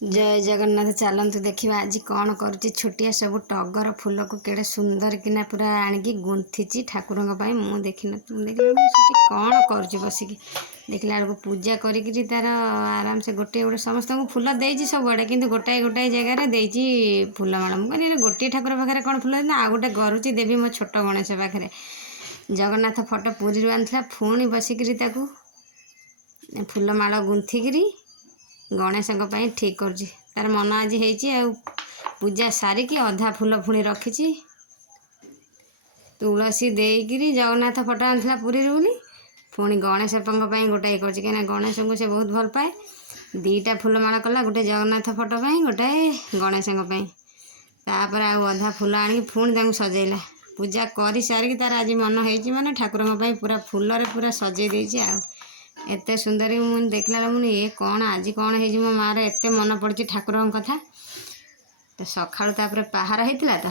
जय जगन्नाथ। चलतु देखा आज कौन करुच्ची छोटिया सब टगर फूल को केड़े सुंदर किना पूरा आणिकी गुंथी ठाकुर मुझे देखी कौन कर बसिकी देखला बेलू पूजा करी तार आराम से गोटे गोटे समस्त को फूल देती सबुआड़े कि गोटाए गोटाए जगार देती फूलमाला मुझे गोटे ठाकुर पाखे कौन फूल आ गोटे गरुची देवी मो छोट गणेश पाखे जगन्नाथ फटो पुरी आनी पुणी बसिकी फूलमाला गुंथिकी गणेश ठीक कर तार मन आज हो पूजा सारिकी अधा फूल पुणी रखी तुलसी देकर जगन्नाथ फटो आनी पुरी बोली पुणी गणेश गोटाए कर गणेश को से बहुत भल पाए दीटा फूलमाला कला गोटे जगन्नाथ फटो गोटाए गणेश तापर आधा फूल आनी पुणी सजेला पूजा कर सारिकी तार आज मन हो माने ठाकुर पूरा फूल पूरा सजे देती एते सुंदर मुझे देखला मुझे ये कौन आज कौन हो मो मार एत मन पड़ी ठाकुर कथा तो सका पहाड़ होता